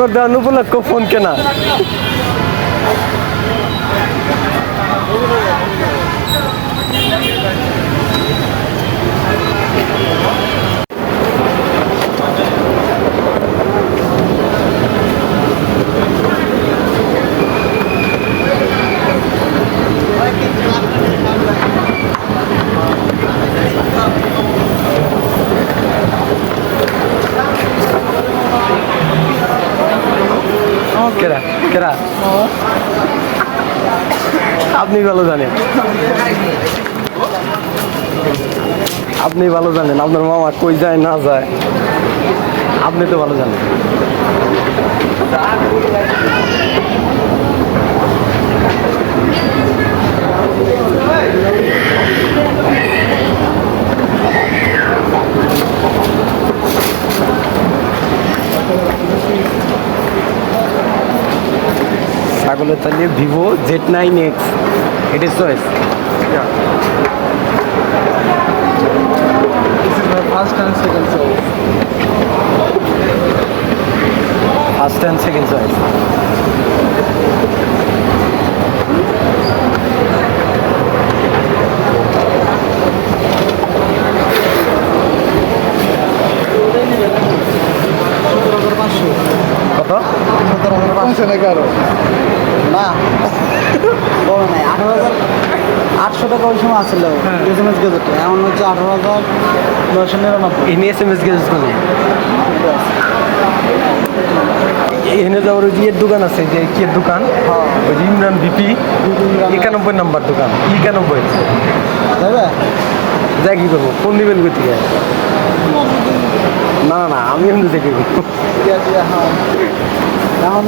সাগর দেওয়ান উপলক্ষ ফোন কেনা। কেরা কেরা আপনি ভালো জানেন, আপনি ভালো জানেন আপনার মামা কই যায় না যায়, আপনি তো ভালো জানেন। ছাগলের তাহলে Vivo Z9X, it is choice. Yeah. This is my first and second choice. First and second choice. কত? 17,500 নাকি আরো? না কমে নাই, 18,800 টাকা ওই সময় আসছিল SMS গেজেটে, এমন হচ্ছে 18,999। এনে SMS গেছিস মানে এনে যাওয়ার ওই যে ইয়ের দোকান আছে, যে কি দোকান, ওই যে ইমরান ভিপি 91 নাম্বার দোকান, 91 যাবে যা কি করবো, কোন নিবেন গতি যায়? না না আমি এমনি দেখে এখন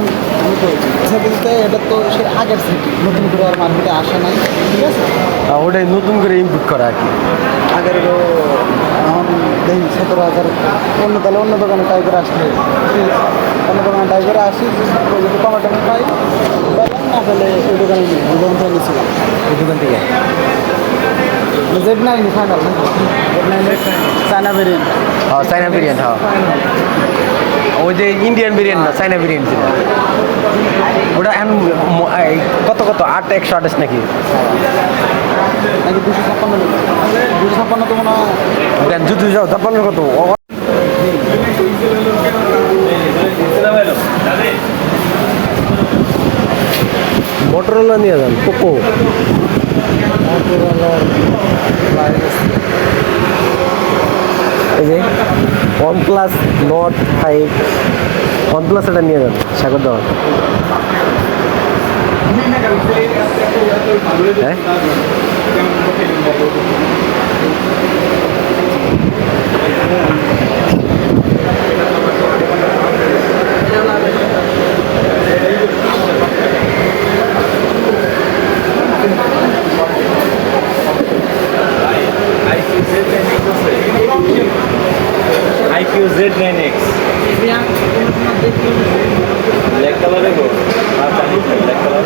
বলতে এটা তো সে আগের সিটি, নতুন করে আর মার্কেটে আসে নাই, ঠিক আছে। ওটাই নতুন করে ইমপ্রুভ করা আর কি। আগের এখন দেখি 17,000 অন্য, তাহলে অন্য দোকানে ট্রাই করে আসলে, অন্য দোকানে ট্রাই করে আসি, যদি টমেটো পাই পেলাম, না পেলে ওই দোকানে নিই, ওই দোকান থেকে নিয়েছিলাম, ওই দোকান থেকে Z9 ফাইনাল, চায়না ভেরিয়েন্ট। হ্যাঁ চাইনা বিরিয়ানি, হ্যাঁ ওই যে ইন্ডিয়ান বিরিয়ানি না, চাইনা বিরিয়ানি ছিল ওটা। এখন কত কত 8,128 নাকি? নাকি 256 তো মনে হয়। যদি যাও তারপর কত মোটরোলা নিয়ে যান, পোকো এই যে OnePlus Nord 5, OnePlus এটা নিয়ে যান সাগর দেওয়ান। হ্যাঁ IQ Z9X ব্ল্যাক কালার দেখো, আচ্ছা ব্ল্যাক কালার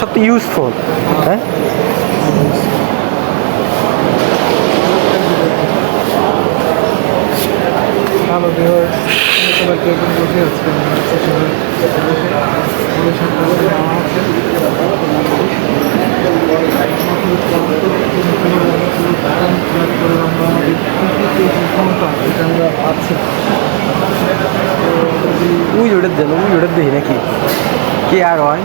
সত্যি ইউজফুল। হ্যাঁ হ্যালো ভিউয়ার্স, সবাই কেমন বসে আছেন? আমরা আছি ওই ওটা দেন, ওই ওটা দেখি নাকি কে আর হয়,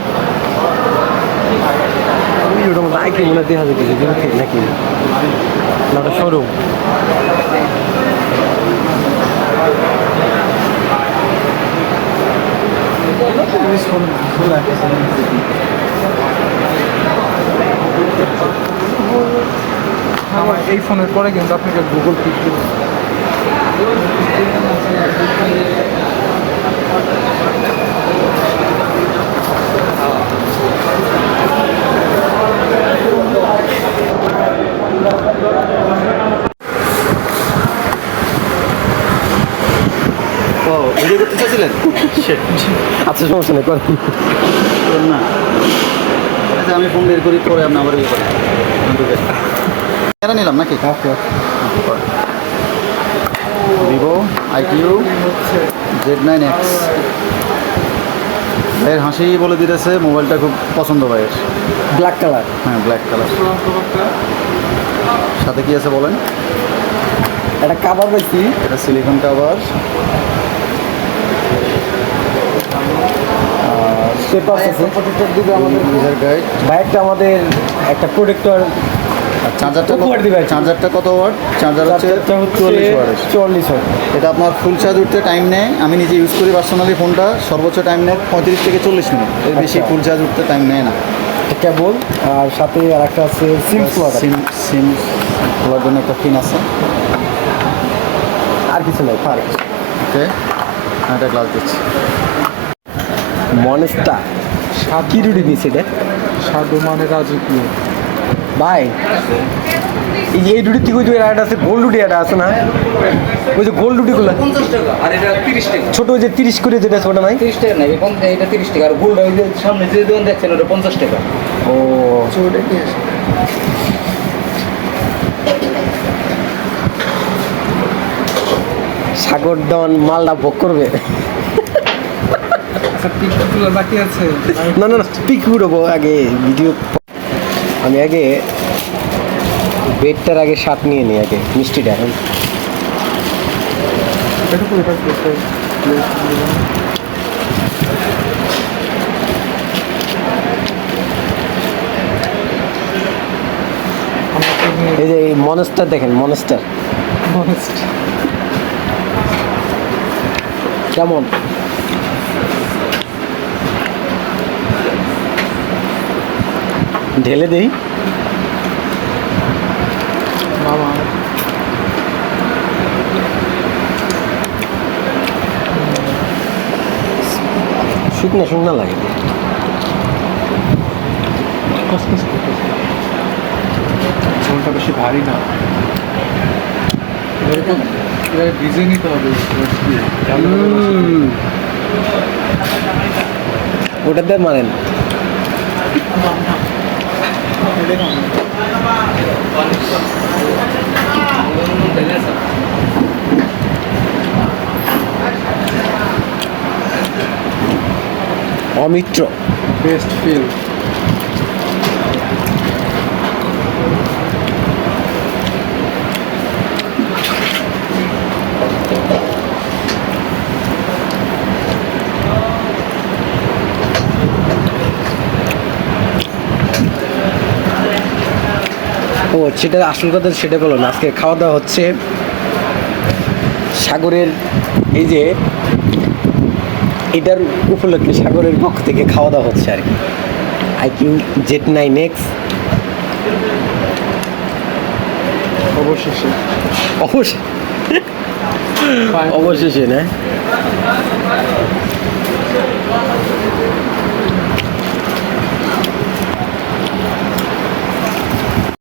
ওই ওটার মধ্যে আইকে মনে দেখা যায় কিছু নাকি না, ওটা শোরুম। আমার এই ফোনের পরে কিন্তু আপনাকে গুগল পিক দেবো। করতে চাইছিলেন? আচ্ছা সমস্যা নেই করেন। না আচ্ছা আমি ফোন বের করি পরে আপনি আবার ইয়ে করেন এটা নিলাম নাকি ভিভো আইকিউ Z9X ভাইয়ের হাসি বলে দিতেছে মোবাইলটা খুব পছন্দ ভাইয়ের। Black colour. হ্যাঁ ব্ল্যাক কালার সাথে কি আছে বলেন? একটা কাভার পাইছি। এটা সিলিকন কাভার পেপার আছে। প্রোটেক্টর দিবে আমাদের ইউজার গাইড ভাই একটা আমাদের একটা প্রোটেক্টর আর চার্জারটা উপহার দিবে আর কি। চার্জারটা কত ওয়াট? চার্জার হচ্ছে 44 ওয়াটের। 44 ওয়াট। এটা আপনার ফুল চার্জ উঠতে টাইম নেয়। আমি নিজে ইউজ করি পার্সোনালি ফোনটা, সর্বোচ্চ টাইম নেয় 35 থেকে 40 মিনিট, এর বেশি আচ্ছা। ফুল চার্জ উঠতে টাইম নেয় না। কেবল আর সাথে আর একটা আছে সিম স্লট। সিম খোলার জন্য একটা পিন আছে, আর কিছু নাই ফার্ক। ওকে একটা গ্লাস দিচ্ছি। মনেস্টা কি রুটি দিয়েছে এটা সাধু মানে রাজকীয়। ভাই? এই যে এই রুটি থেকে ওই যে একটা আছে গোল রুটি, একটা আছে না ওই যে গোল রুটিগুলো 50 টাকা আর এটা 30 টাকা। ছোট ওই যে 30 করে যেটা আছে ওটা নাই? 30 টাকা না, এটা 30 টাকা। আর গোলটা ওই যে সামনে যে দোকান দেখছেন ওটা 50 টাকা। ও চোরে কি আসে? সাগর ডন মালটা ভোগ করবে। আচ্ছা পিকগুলো বাকি আছে। না না না পিক উঠবো আগে ভিডিও। আমি আগে বেডটার আগে শার্ট নিয়ে নিই আগে মিষ্টিটা এখন। এটুকু এটা করতে এই যে এই মনস্টার দেখেন, মনস্টার honest কেমন? ঢেলে দেই। মামা শুকনো শুকনো লাগে। কসকস করতেছে। ঝোলটা বেশি ভারী না। এরকম এটা ভিজে নিতে হবে রস দিয়ে। ওটাতে মারেন। অমিত্র বেস্ট ফিল। ও সেটা আসল কথা সেটা বলো না। আজকে খাওয়া দাওয়া হচ্ছে সাগরের, এই যে এটার উপলক্ষে সাগরের পক্ষ থেকে খাওয়া দাওয়া হচ্ছে আর কি। আইকিউ Z9X অবশেষে অবশেষে না